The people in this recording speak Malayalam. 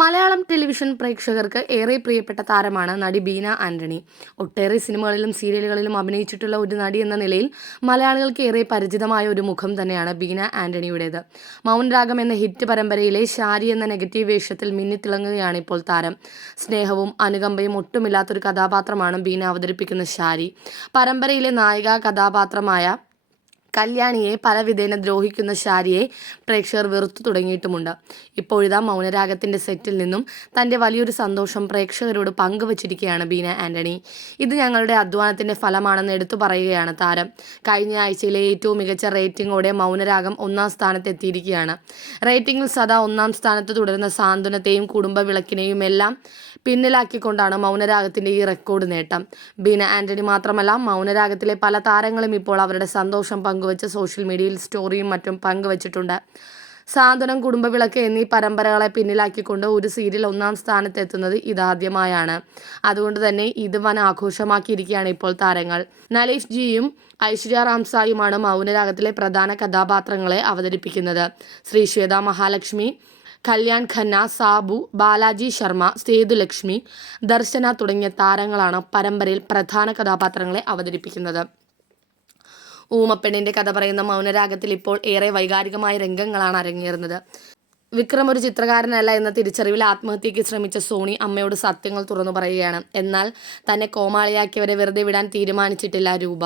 മലയാളം ടെലിവിഷൻ പ്രേക്ഷകർക്ക് ഏറെ പ്രിയപ്പെട്ട താരമാണ് നടി ബീന ആന്റണി. ഒട്ടേറെ സിനിമകളിലും സീരിയലുകളിലും അഭിനയിച്ചിട്ടുള്ള ഒരു നടി എന്ന നിലയിൽ മലയാളികൾക്ക് ഏറെ പരിചിതമായ ഒരു മുഖം തന്നെയാണ് ബീന ആന്റണിയുടേത്. മൗൻരാഗം എന്ന ഹിറ്റ് പരമ്പരയിലെ ഷാരി എന്ന നെഗറ്റീവ് വേഷത്തിൽ മിന്നിത്തിളങ്ങുകയാണ് ഇപ്പോൾ താരം. സ്നേഹവും അനുകമ്പയും ഒട്ടുമില്ലാത്തൊരു കഥാപാത്രമാണ് ബീന അവതരിപ്പിക്കുന്ന ഷാരി പരമ്പരയിലെ നായിക കഥാപാത്രമായ കല്യാണിയെ പലവിധേന ദ്രോഹിക്കുന്ന ഷാരിയെ പ്രേക്ഷകർ വെറുത്തു തുടങ്ങിയിട്ടുമുണ്ട്. ഇപ്പോഴിതാ മൗനരാഗത്തിന്റെ സെറ്റിൽ നിന്നും തന്റെ വലിയൊരു സന്തോഷം പ്രേക്ഷകരോട് പങ്കുവച്ചിരിക്കുകയാണ് ബീന ആന്റണി. ഇത് ഞങ്ങളുടെ അധ്വാനത്തിന്റെ ഫലമാണെന്ന് എടുത്തു പറയുകയാണ് താരം. കഴിഞ്ഞ ആഴ്ചയിലെ ഏറ്റവും മികച്ച റേറ്റിംഗോടെ മൗനരാഗം ഒന്നാം സ്ഥാനത്തെത്തിയിരിക്കുകയാണ്. റേറ്റിംഗിൽ സദാ ഒന്നാം സ്ഥാനത്ത് തുടരുന്ന സാന്ത്വനത്തെയും കുടുംബ വിളക്കിനെയും എല്ലാം പിന്നിലാക്കിക്കൊണ്ടാണ് മൗനരാഗത്തിന്റെ ഈ റെക്കോർഡ് നേട്ടം. ബീന ആന്റണി മാത്രമല്ല മൗനരാഗത്തിലെ പല താരങ്ങളും ഇപ്പോൾ അവരുടെ സന്തോഷം പങ്കുവച്ച് സോഷ്യൽ മീഡിയയിൽ സ്റ്റോറിയും മറ്റും പങ്കുവച്ചിട്ടുണ്ട്. സാന്ത്വനം കുടുംബവിളക്ക് എന്നീ പരമ്പരകളെ പിന്നിലാക്കിക്കൊണ്ട് ഒരു സീരിയൽ ഒന്നാം സ്ഥാനത്തെത്തുന്നത് ഇതാദ്യമായാണ്. അതുകൊണ്ട് തന്നെ ഇത് വൻ ആഘോഷമാക്കിയിരിക്കുകയാണ് ഇപ്പോൾ താരങ്ങൾ. നലേഷ് ജിയും ഐശ്വര്യ റാംസായുമാണ് മൗനരാഗത്തിലെ പ്രധാന കഥാപാത്രങ്ങളെ അവതരിപ്പിക്കുന്നത്. ശ്രീ ശ്വേത മഹാലക്ഷ്മി കല്യാൺ ഖന്ന സാബു ബാലാജി ശർമ്മ സേതുലക്ഷ്മി ദർശന തുടങ്ങിയ താരങ്ങളാണ് പരമ്പരയിൽ പ്രധാന കഥാപാത്രങ്ങളെ അവതരിപ്പിക്കുന്നത്. ഊമപ്പെണ്ണിന്റെ കഥ പറയുന്ന മൗനരാഗത്തിൽ ഇപ്പോൾ ഏറെ വൈകാരികമായ രംഗങ്ങളാണ് അരങ്ങേറുന്നത്. വിക്രം ഒരു ചിത്രകാരനല്ല എന്ന തിരിച്ചറിവിൽ ആത്മഹത്യയ്ക്ക് ശ്രമിച്ച സോണി അമ്മയോട് സത്യങ്ങൾ തുറന്നു പറയുകയാണ്. എന്നാൽ തന്നെ കോമാളിയാക്കിയവരെ വെറുതെ വിടാൻ തീരുമാനിച്ചിട്ടില്ല രൂപ.